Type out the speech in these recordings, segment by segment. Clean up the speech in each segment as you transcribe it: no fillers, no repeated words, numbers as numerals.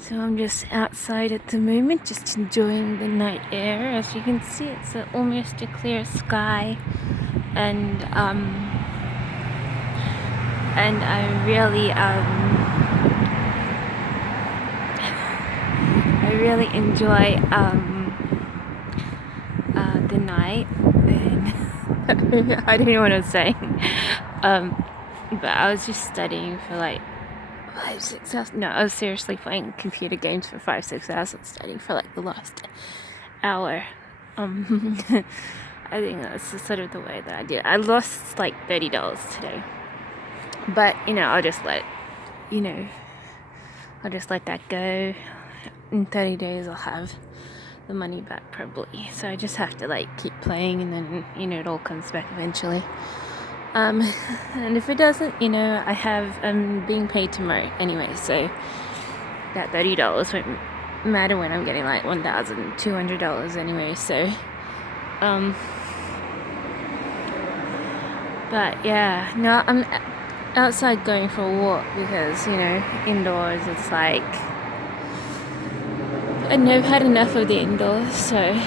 So I'm just outside at the moment, just enjoying the night air. As you can see, it's almost a clear sky, and I really enjoy the night. And I don't know what I'm saying. But I was just studying for like 5-6 hours. No, I was seriously playing computer games for 5-6 hours and studying for like the last hour. I think that's sort of the way that I did. I lost like $30 today, but I'll just let that go. In 30 days, I'll have the money back probably. So I just have to like keep playing, and then it all comes back eventually. And if it doesn't, I have being paid tomorrow anyway, so that $30 won't matter when I'm getting like $1,200 anyway. So, but yeah, no, I'm outside going for a walk because indoors it's like I've had enough of the indoors. So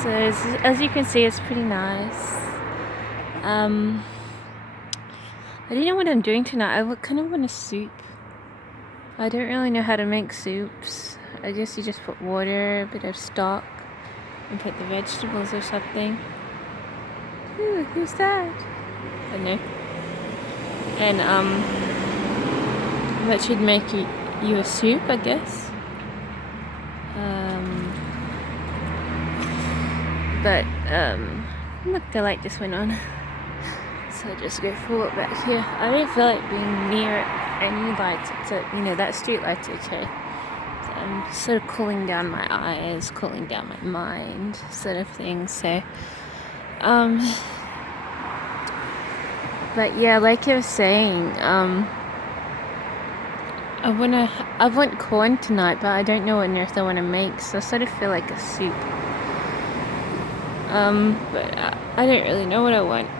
as you can see, it's pretty nice. I don't know what I'm doing tonight. I kind of want a soup. I don't really know how to make soups. I guess you just put water, a bit of stock, and put the vegetables or something. Ooh, who's that? I don't know. And that should make you a soup, I guess. But look, the light just went on. So I just go for a walk back here. I don't feel like being near any lights except, that street light's okay. So I'm sort of cooling down my eyes, cooling down my mind, sort of thing. So, but yeah, like I was saying, I want corn tonight, but I don't know what on earth I want to make, so I sort of feel like a soup. But I don't really know what I want.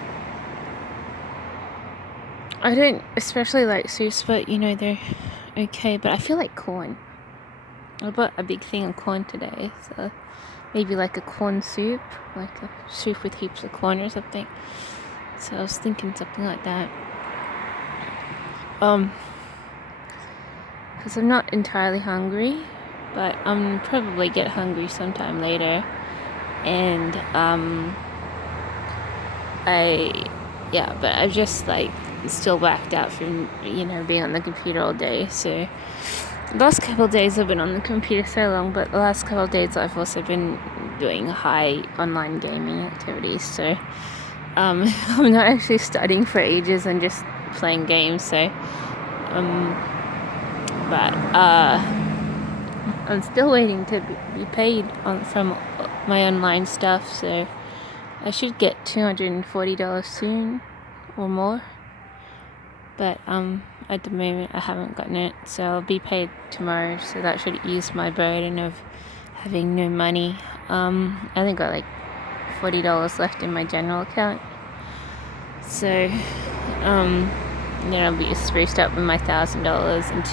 I don't especially like soups, but they're okay. But I feel like corn. I bought a big thing of corn today, so maybe like a corn soup, like a soup with heaps of corn or something. So I was thinking something like that. Because I'm not entirely hungry, but I'm probably get hungry sometime later. And but I've just like still whacked out from being on the computer all day. So the last couple of days I've been on the computer so long, but the last couple of days I've also been doing high online gaming activities. So I'm not actually studying for ages and just playing games. So but I'm still waiting to be paid from my online stuff. So I should get $240 soon or more. But at the moment I haven't gotten it, so I'll be paid tomorrow, so that should ease my burden of having no money. I think I got like $40 left in my general account, so then I'll be spruced up with my $1,000, and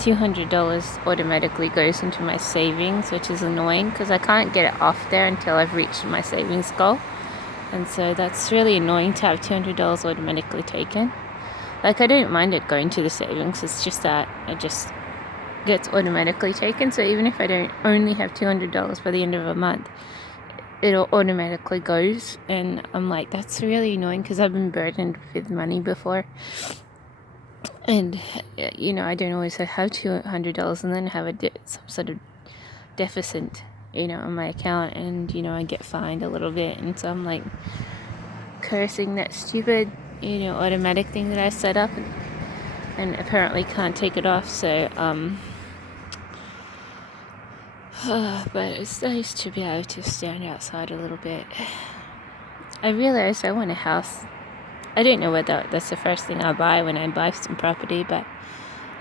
$200 automatically goes into my savings, which is annoying because I can't get it off there until I've reached my savings goal. And so that's really annoying to have $200 automatically taken. Like, I don't mind it going to the savings, it's just that it just gets automatically taken. So even if I don't only have $200 by the end of a month, it automatically goes. And I'm like, that's really annoying because I've been burdened with money before. And, I don't always have $200 and then have some sort of deficit, on my account. And, I get fined a little bit. And so I'm like cursing that stupid, automatic thing that I set up and apparently can't take it off. So, but it's nice to be able to stand outside a little bit. I realized I want a house. I don't know whether that's the first thing I'll buy when I buy some property, but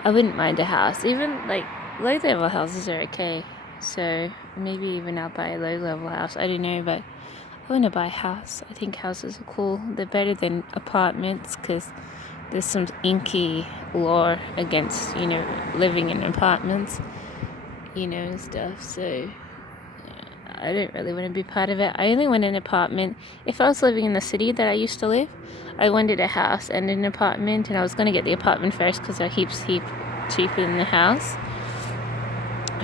I wouldn't mind a house. Even like low-level houses are okay. So maybe even I'll buy a low-level house. I don't know, but I want to buy a house. I think houses are cool. They're better than apartments because there's some inky law against, living in apartments, and stuff. So I don't really want to be part of it. I only want an apartment. If I was living in the city that I used to live, I wanted a house and an apartment, and I was going to get the apartment first because they're heaps cheaper than the house.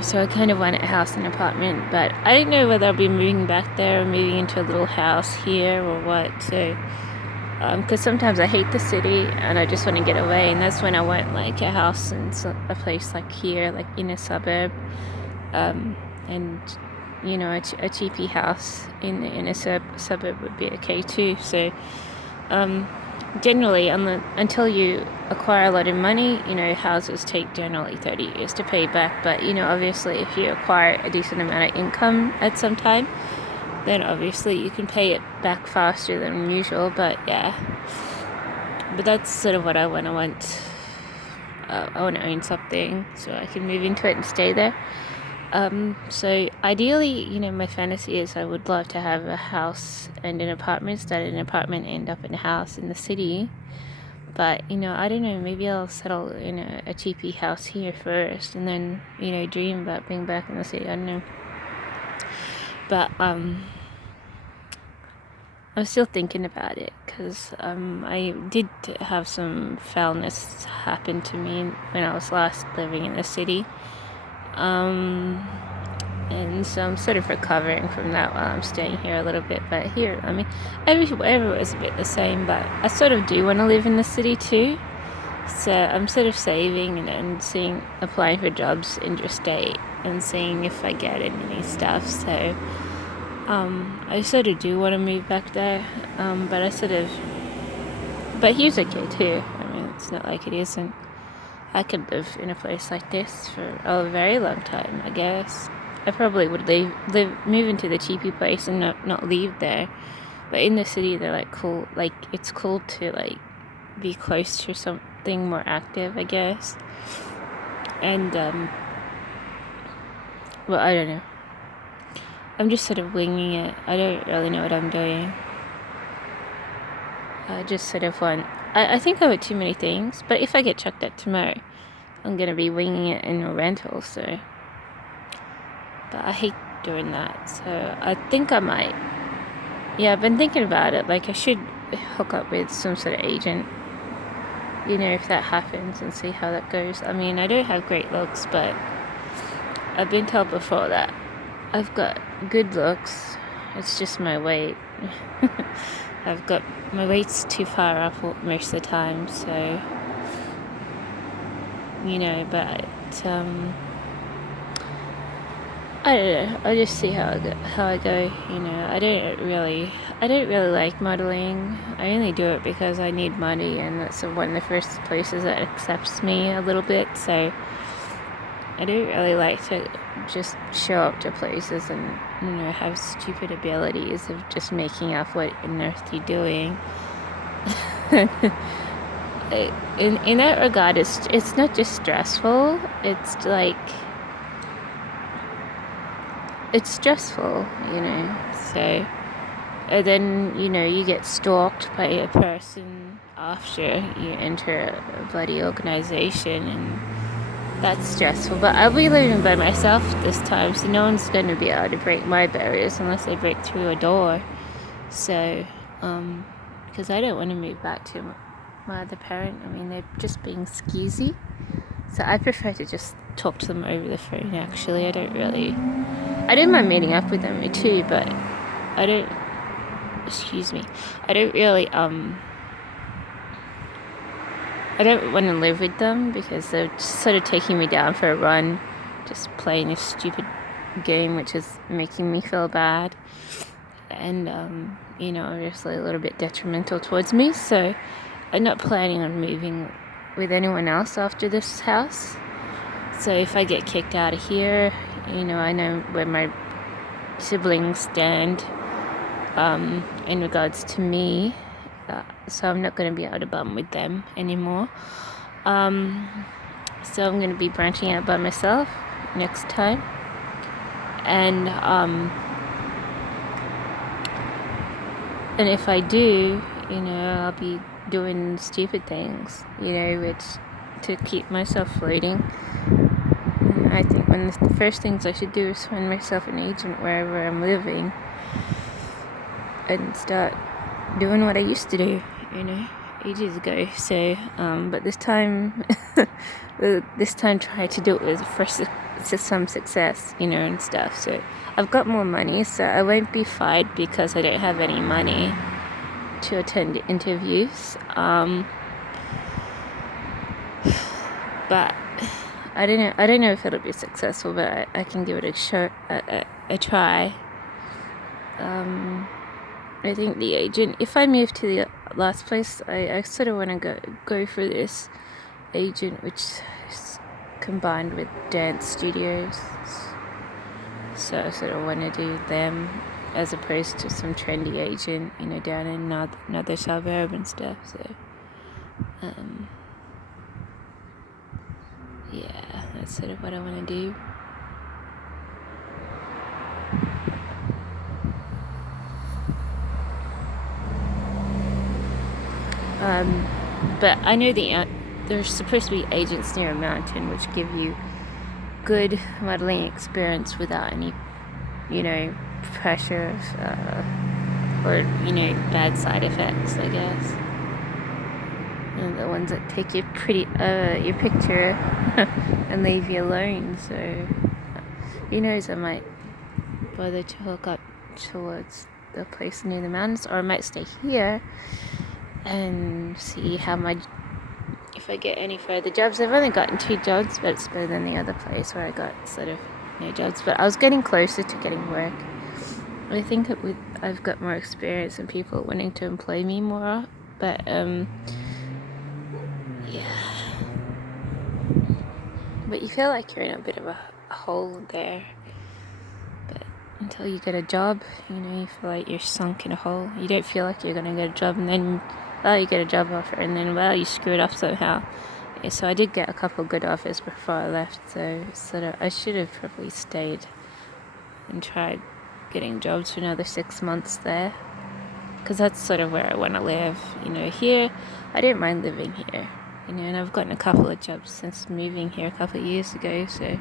So I kind of want a house and apartment, but I don't know whether I'll be moving back there or moving into a little house here or what. So, because sometimes I hate the city and I just want to get away, and that's when I want like a house in a place like here, like in a suburb, and a cheapy house in a suburb would be okay too. So, generally, until you acquire a lot of money, houses take generally 30 years to pay back. But, obviously, if you acquire a decent amount of income at some time, then obviously you can pay it back faster than usual. But, yeah. But that's sort of what I want. I want to own something so I can move into it and stay there. So ideally, my fantasy is I would love to have a house and an apartment, start an apartment, end up in a house in the city. But, I don't know, maybe I'll settle in a cheapy house here first and then, dream about being back in the city. I don't know. But, I'm still thinking about it because I did have some foulness happen to me when I was last living in the city. And so I'm sort of recovering from that while I'm staying here a little bit. But here, everywhere is a bit the same, but I sort of do want to live in the city too. So I'm sort of saving and applying for jobs interstate and seeing if I get any stuff. So I sort of do want to move back there, but here's okay too. It's not like it isn't. I could live in a place like this for a very long time, I guess. I probably would move into the cheapy place and not leave there. But in the city, they're like cool. Like it's cool to like be close to something more active, I guess. And well, I don't know. I'm just sort of winging it. I don't really know what I'm doing. I just sort of want. I think I want too many things. But if I get chucked out tomorrow, I'm gonna be winging it in a rental. So. But I hate doing that, so I think I might. Yeah, I've been thinking about it. Like, I should hook up with some sort of agent, if that happens, and see how that goes. I don't have great looks, but I've been told before that I've got good looks. It's just my weight. My weight's too far up most of the time, so, but, I don't know. I'll just see how I go. I don't really like modeling. I only do it because I need money, and that's one of the first places that accepts me a little bit. So I don't really like to just show up to places and have stupid abilities of just making up what on earth you're doing. In that regard, it's not just stressful. It's like. It's stressful, so then, you get stalked by a person after you enter a bloody organization, and that's stressful. But I'll be living by myself this time, so no one's going to be able to break my barriers unless they break through a door. So, because I don't want to move back to my other parent. They're just being skeezy. So I prefer to just talk to them over the phone, actually. I don't mind meeting up with them too, but I don't really, I don't want to live with them because they're just sort of taking me down for a run, just playing this stupid game, which is making me feel bad. And, obviously a little bit detrimental towards me, so I'm not planning on moving with anyone else after this house. So if I get kicked out of here, I know where my siblings stand in regards to me, so I'm not going to be able to bum with them anymore. So I'm going to be branching out by myself next time, and if I do, I'll be doing stupid things, which to keep myself floating. And I think one of the first things I should do is find myself an agent wherever I'm living and start doing what I used to do, ages ago. So, but this time, try to do it with some success, and stuff. So I've got more money, so I won't be fired because I don't have any money to attend interviews. But I don't know if it'll be successful, but I can give it a try. I think the agent, if I move to the last place, I sort of want to go for this agent, which is combined with dance studios. So I sort of want to do them as opposed to some trendy agent, down in another suburb and stuff. So, yeah, that's sort of what I want to do. But I know there's supposed to be agents near a mountain which give you good modeling experience without any, pressure or bad side effects, I guess. And the ones that take your picture and leave you alone. So who knows? I might bother to hook up towards the place near the mountains, or I might stay here and see if I get any further jobs. I've only gotten 2 jobs, but it's better than the other place where I got sort of no jobs. But I was getting closer to getting work. I think I've got more experience and people wanting to employ me more. But yeah. But you feel like you're in a bit of a hole there. But until you get a job, you feel like you're sunk in a hole. You don't feel like you're gonna get a job, and then you get a job offer, and then you screw it up somehow. Yeah, so I did get a couple good offers before I left, so I should have probably stayed and tried getting jobs for another 6 months there, because that's sort of where I want to live. Here I don't mind living here, and I've gotten a couple of jobs since moving here a couple of years ago. So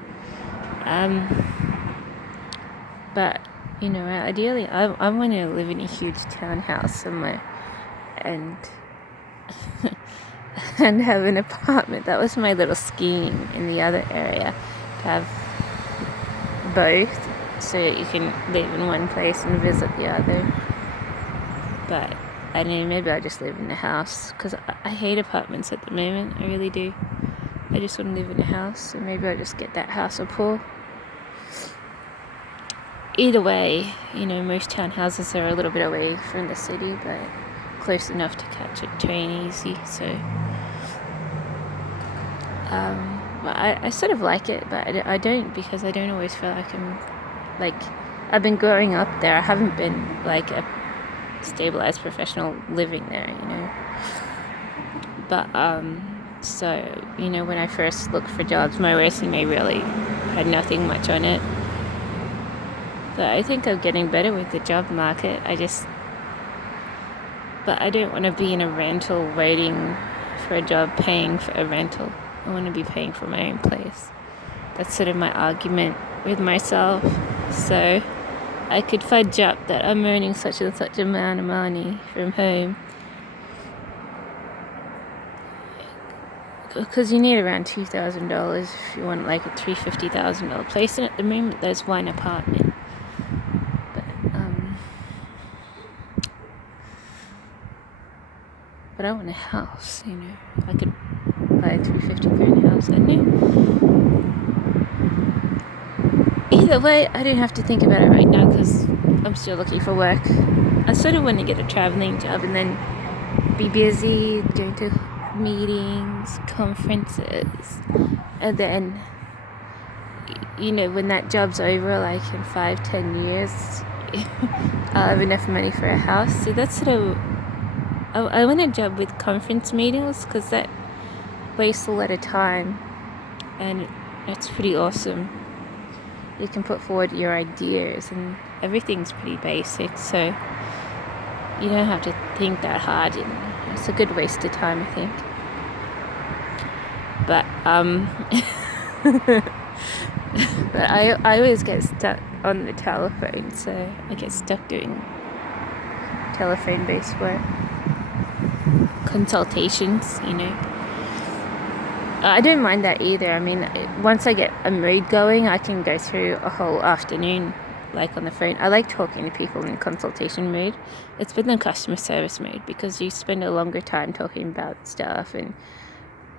but ideally I want to live in a huge townhouse somewhere and and have an apartment. That was my little scheme in the other area, to have both, so you can live in one place and visit the other. But I don't know, maybe I'll just live in a house, because I hate apartments at the moment. I really do. I just want to live in a house, so maybe I'll just get that house or pool. Either way, most townhouses are a little bit away from the city, but close enough to catch a train easy. So I sort of like it, but I don't, because I don't always feel like I've been growing up there. I haven't been like a stabilized professional living there, But so when I first looked for jobs, my resume really had nothing much on it. But I think I'm getting better with the job market. But I don't want to be in a rental waiting for a job paying for a rental. I want to be paying for my own place. That's sort of my argument with myself. So I could fudge up that I'm earning such and such amount of money from home, because you need around $2,000 if you want like a $350,000 place. And at the moment there's one apartment. But I want a house, I could buy a $350,000 house. I know. Either way, I don't have to think about it right now, because I'm still looking for work. I sort of want to get a traveling job and then be busy, going to meetings, conferences, and then, when that job's over, like in 5-10 years, I'll have enough money for a house. See, that's sort of, I want a job with conference meetings, because that wastes a lot of time, and it's pretty awesome. You can put forward your ideas, and everything's pretty basic, so you don't have to think that hard it's a good waste of time, I think. But but I always get stuck on the telephone, so I get stuck doing telephone-based work, consultations, you know. I don't mind that either. I mean, once I get a mood going, I can go through a whole afternoon like on the phone. I like talking to people in consultation mode. It's been the customer service mode because you spend a longer time talking about stuff. And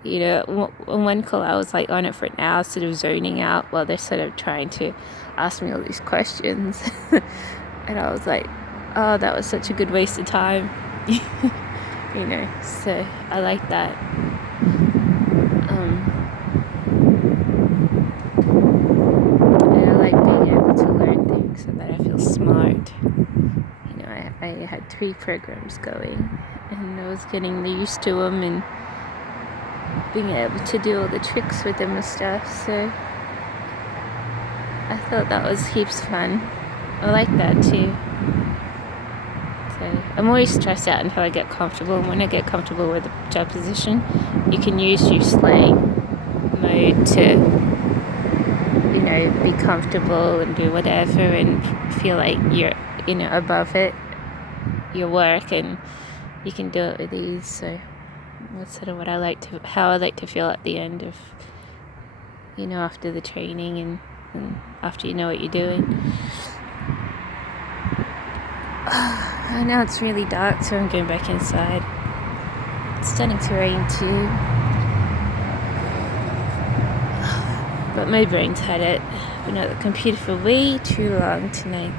you know, on one call I was like on it for an hour, sort of zoning out while they're sort of trying to ask me all these questions. And I was like, oh, that was such a good waste of time. You know, so I like that. And I like being able to learn things so that I feel smart. You know, I had 3 programs going, and I was getting used to them and being able to do all the tricks with them and stuff. So I thought that was heaps fun. I like that too. So I'm always stressed out until I get comfortable, and when I get comfortable with the job position, you can use your slang mode to, you know, be comfortable and do whatever and feel like you're, you know, above it, your work, and you can do it with ease. So that's sort of what how I like to feel at the end of, you know, after the training and after you know what you're doing. I know it's really dark, so I'm going back inside. It's starting to rain too. But my brain's had it. I've been at the computer for way too long tonight.